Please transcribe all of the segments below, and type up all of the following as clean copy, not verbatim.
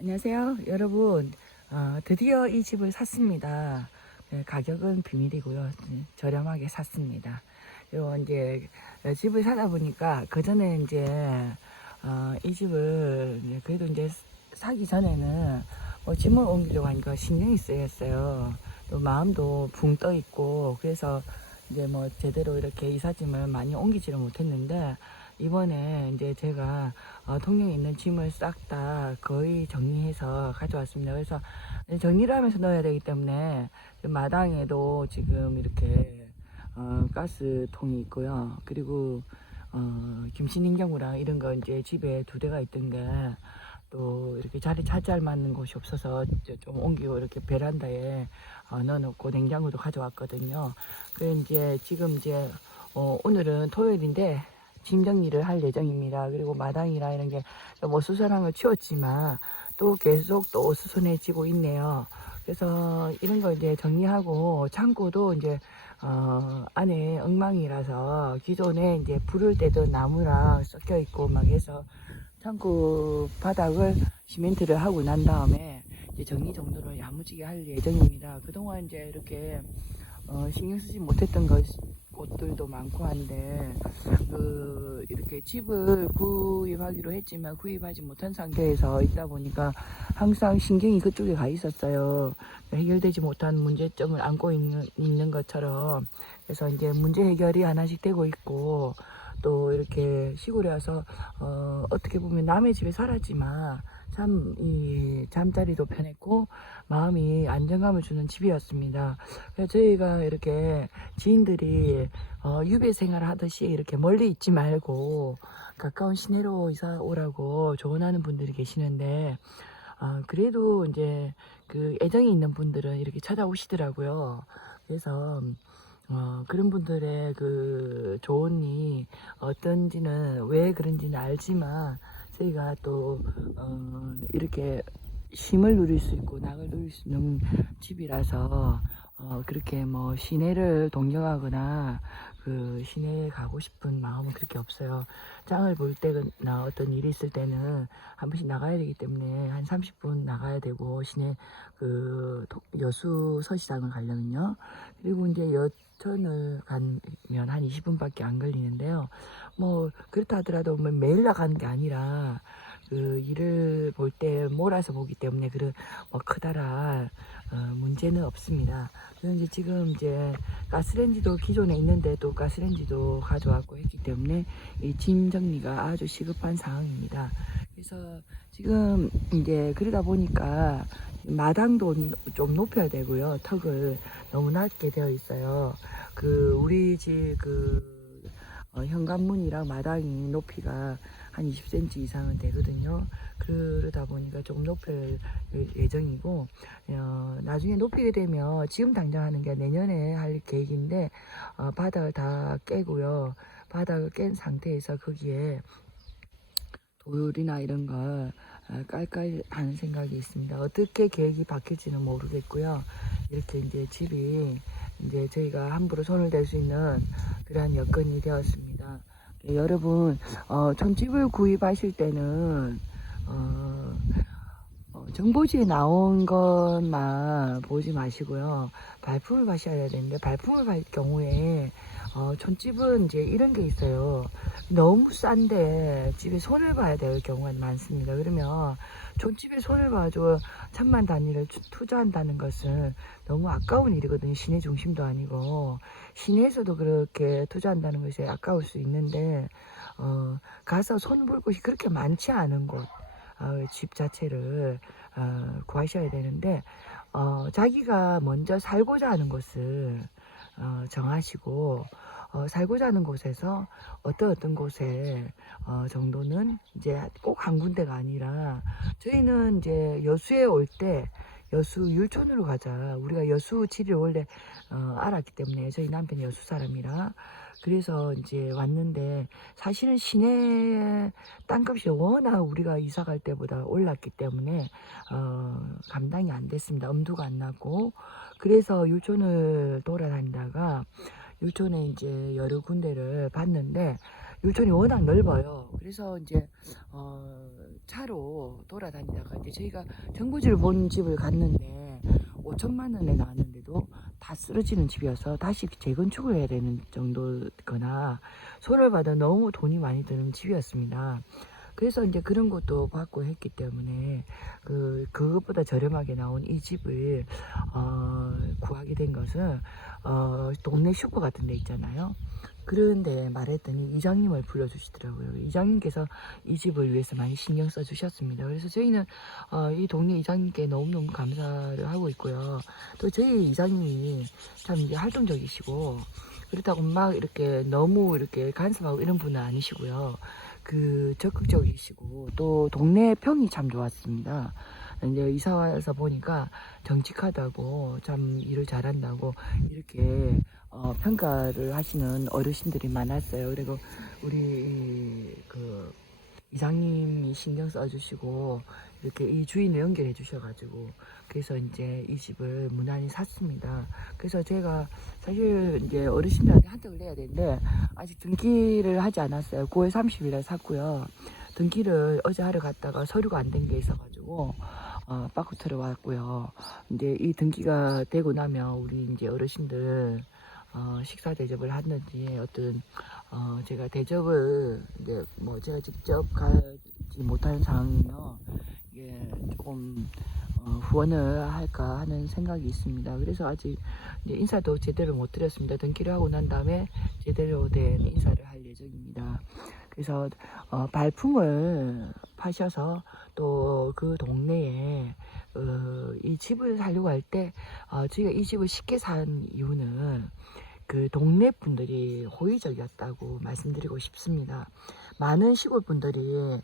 안녕하세요, 여러분. 드디어 이 집을 샀습니다. 네, 가격은 비밀이고요. 저렴하게 샀습니다. 그리고 이제 집을 사다 보니까 그 전에 이제 이 집을 그래도 이제 사기 전에는 뭐 짐을 옮기려고 하니까 신경이 쓰였어요. 또 마음도 붕 떠 있고 그래서 이제 뭐 제대로 이렇게 이삿짐을 많이 옮기지를 못했는데 이번에 이제 제가 통영에 있는 짐을 싹 다 거의 정리해서 가져왔습니다. 그래서 정리를 하면서 넣어야 되기 때문에 마당에도 지금 이렇게 가스통이 있고요. 그리고 김치 냉장고랑 이런 거 이제 집에 2대가 있던 게 또 이렇게 자리 차지할 만한 곳이 없어서 좀 옮기고 이렇게 베란다에 넣어놓고 냉장고도 가져왔거든요. 그래 이제 지금 이제 오늘은 토요일인데 짐 정리를 할 예정입니다. 그리고 마당이나 이런 게 뭐 수선한 걸 치웠지만 또 계속 또 어수선해지고 있네요. 그래서 이런 거 이제 정리하고 창고도 이제 안에 엉망이라서 기존에 이제 불을 때던 나무랑 섞여 있고 막 해서 창고 바닥을 시멘트를 하고 난 다음에 이제 정리정돈을 야무지게 할 예정입니다. 그동안 이제 이렇게 신경 쓰지 못했던 곳들도 많고 한데 이렇게 집을 구입하기로 했지만 구입하지 못한 상태에서 있다 보니까 항상 신경이 그쪽에 가 있었어요. 해결되지 못한 문제점을 안고 있는 것처럼. 그래서 이제 문제 해결이 하나씩 되고 있고 또 이렇게 시골에 와서 어떻게 보면 남의 집에 살았지만 참 이 잠자리도 편했고 마음이 안정감을 주는 집이었습니다. 그래서 저희가 이렇게 지인들이 유배 생활을 하듯이 이렇게 멀리 있지 말고 가까운 시내로 이사 오라고 조언하는 분들이 계시는데 그래도 이제 그 애정이 있는 분들은 이렇게 찾아오시더라고요. 그래서 그런 분들의 그 조언이 어떤지는 왜 그런지는 알지만 저희가 또 이렇게 쉼을 누릴 수 있고 낙을 누릴 수 있는 집이라서 그렇게 뭐 시내를 동경하거나 그 시내에 가고 싶은 마음은 그렇게 없어요. 장을 볼 때나 어떤 일이 있을 때는 한 번씩 나가야 되기 때문에 한 30분 나가야 되고 시내 그 여수 서시장을 가려면요. 그리고 이제 여천을 가면 한 20분밖에 안 걸리는데요. 뭐 그렇다 하더라도 뭐 매일 나가는 게 아니라 그 일을 볼 때 몰아서 보기 때문에 그런 뭐 크다란 문제는 없습니다. 그래서 이제 지금 이제 가스레인지도 기존에 있는데 또 가스레인지도 가져왔고 했기 때문에 이 짐 정리가 아주 시급한 상황입니다. 그래서 지금 이제 그러다 보니까 마당도 좀 높여야 되고요. 턱을 너무 낮게 되어 있어요. 그 우리 집 현관문이랑 마당이 높이가 한 20cm 이상은 되거든요. 그러다 보니까 조금 높일 예정이고 나중에 높이게 되면 지금 당장 하는 게 내년에 할 계획인데 바닥을 다 깨고요. 바닥을 깬 상태에서 거기에 돌이나 이런 걸 깔깔 하는 생각이 있습니다. 어떻게 계획이 바뀔지는 모르겠고요. 이렇게 이제 집이 이제 저희가 함부로 손을 댈 수 있는 그러한 여건이 되었습니다. 여러분, 촌집을 구입하실 때는 정보지에 나온 것만 보지 마시고요. 발품을 가셔야 되는데 발품을 갈 경우에 촌집은 이제 이런 게 있어요. 너무 싼데 집에 손을 봐야 될 경우가 많습니다. 그러면 촌집에 손을 봐도 천만 단위를 투자한다는 것은 너무 아까운 일이거든요. 시내 중심도 아니고 시내에서도 그렇게 투자한다는 것이 아까울 수 있는데 가서 손 볼 곳이 그렇게 많지 않은 곳 집 자체를 구하셔야 되는데 자기가 먼저 살고자 하는 곳을 정하시고 살고자 하는 곳에서 어떤 곳에 정도는 이제 꼭 한 군데가 아니라 저희는 이제 여수에 올 때 여수 율촌으로 가자. 우리가 여수 지리를 원래 알았기 때문에 저희 남편이 여수 사람이라 그래서 이제 왔는데 사실은 시내 땅값이 워낙 우리가 이사 갈 때보다 올랐기 때문에 감당이 안 됐습니다. 엄두가 안 나고 그래서 율촌을 돌아다니다가 율촌에 이제 여러 군데를 봤는데 율촌이 워낙 넓어요. 그래서 이제 차로 돌아다니다가 이제 저희가 정부지를 본 집을 갔는데 5천만 원에 나왔는데도 다 쓰러지는 집이어서 다시 재건축을 해야 되는 정도거나 손을 받아 너무 돈이 많이 드는 집이었습니다. 그래서 이제 그런 것도 받고 했기 때문에 그것보다 저렴하게 나온 이 집을 구하게 된 것은 동네 슈퍼 같은 데 있잖아요. 그런데 말했더니 이장님을 불러주시더라고요. 이장님께서 이 집을 위해서 많이 신경 써주셨습니다. 그래서 저희는 이 동네 이장님께 너무너무 감사를 하고 있고요. 또 저희 이장님이 참 이제 활동적이시고 그렇다고 막 이렇게 너무 이렇게 간섭하고 이런 분은 아니시고요. 적극적이시고 또 동네 평이 참 좋았습니다. 이제 이사 와서 보니까 정직하다고 참 일을 잘한다고 이렇게 평가를 하시는 어르신들이 많았어요. 그리고 우리 이장님이 신경 써주시고 이렇게 이 주인을 연결해 주셔가지고 그래서 이제 이 집을 무난히 샀습니다. 그래서 제가 사실 이제 어르신들한테 한턱을 내야 되는데 아직 등기를 하지 않았어요. 9월 30일에 샀고요. 등기를 어제 하러 갔다가 서류가 안 된 게 있어가지고 빠꾸터러 왔고요. 이제 이 등기가 되고 나면 우리 이제 어르신들 식사 대접을 하는지 어떤 제가 대접을 이제 뭐 제가 직접 가지 못하는 상황이면 이게 조금 후원을 할까 하는 생각이 있습니다. 그래서 아직 이제 인사도 제대로 못 드렸습니다. 등기를 하고 난 다음에 제대로 된 인사를 할 예정입니다. 그래서 발품을 파셔서 또 그 동네에 이 집을 사려고 할 때 저희가 이 집을 쉽게 산 이유는 그 동네 분들이 호의적이었다고 말씀드리고 싶습니다. 많은 시골 분들이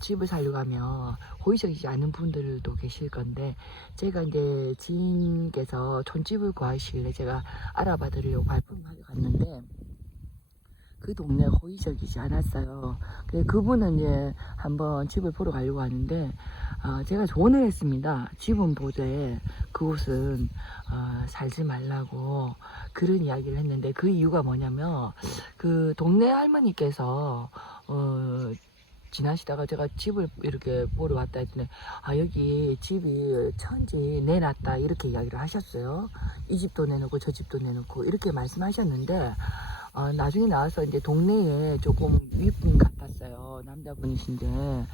집을 사려고 하면 호의적이지 않은 분들도 계실 건데 제가 이제 지인께서 촌집을 구하시길래 제가 알아봐 드리려고 발품을 하러 갔는데 그 동네가 호의적이지 않았어요. 그분은 이제 한번 집을 보러 가려고 하는데 제가 조언을 했습니다. 집은 보되 그곳은 살지 말라고 그런 이야기를 했는데 그 이유가 뭐냐면 그 동네 할머니께서 지나시다가 제가 집을 이렇게 보러 왔다 했더니 여기 집이 천지 내놨다 이렇게 이야기를 하셨어요. 이 집도 내놓고 저 집도 내놓고 이렇게 말씀하셨는데 나중에 나와서 이제 동네에 조금 윗분 같았어요. 남자분이신데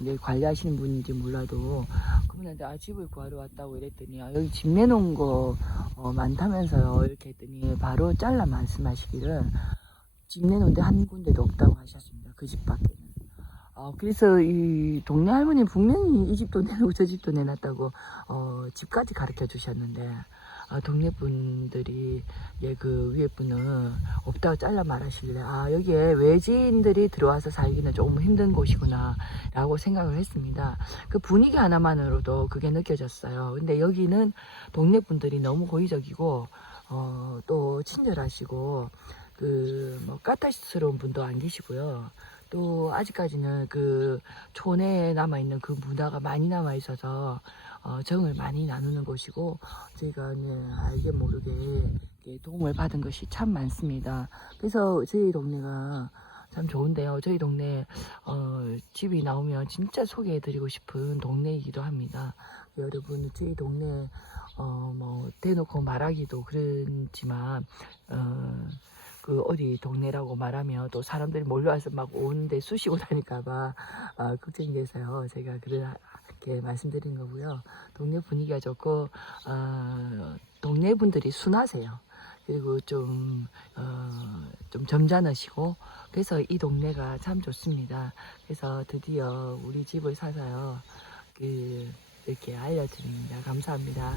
이제 관리하시는 분인지 몰라도 그분한테 집을 구하러 왔다고 이랬더니 여기 집 내놓은 거 많다면서요 이렇게 했더니 바로 잘라 말씀하시기를 집 내놓은 데 한 군데도 없다고 하셨습니다. 그 집밖에는. 그래서 이 동네 할머니 분명히 이 집도 내놓고 저 집도 내놨다고 집까지 가르쳐 주셨는데 동네 분들이 그 위에 분은 없다고 잘라 말하실래 여기에 외지인들이 들어와서 살기는 조금 힘든 곳이구나 라고 생각을 했습니다. 그 분위기 하나만으로도 그게 느껴졌어요. 근데 여기는 동네 분들이 너무 호의적이고 또 친절하시고 뭐 까탈스러운 분도 안 계시고요. 또 아직까지는 그 촌에 남아있는 그 문화가 많이 남아있어서 정을 많이 나누는 곳이고 저희가 알게 모르게 도움을 받은 것이 참 많습니다. 그래서 저희 동네가 참 좋은데요. 저희 동네 집이 나오면 진짜 소개해드리고 싶은 동네이기도 합니다. 여러분 저희 동네 뭐 대놓고 말하기도 그렇지만 어디 동네라고 말하면 또 사람들이 몰려와서 막 오는데 쑤시고 다닐까봐 걱정이 돼서요. 제가 그렇게 말씀드린 거고요. 동네 분위기가 좋고 동네 분들이 순하세요. 그리고 좀 점잖으시고 그래서 이 동네가 참 좋습니다. 그래서 드디어 우리 집을 사서요. 이렇게 알려드립니다. 감사합니다.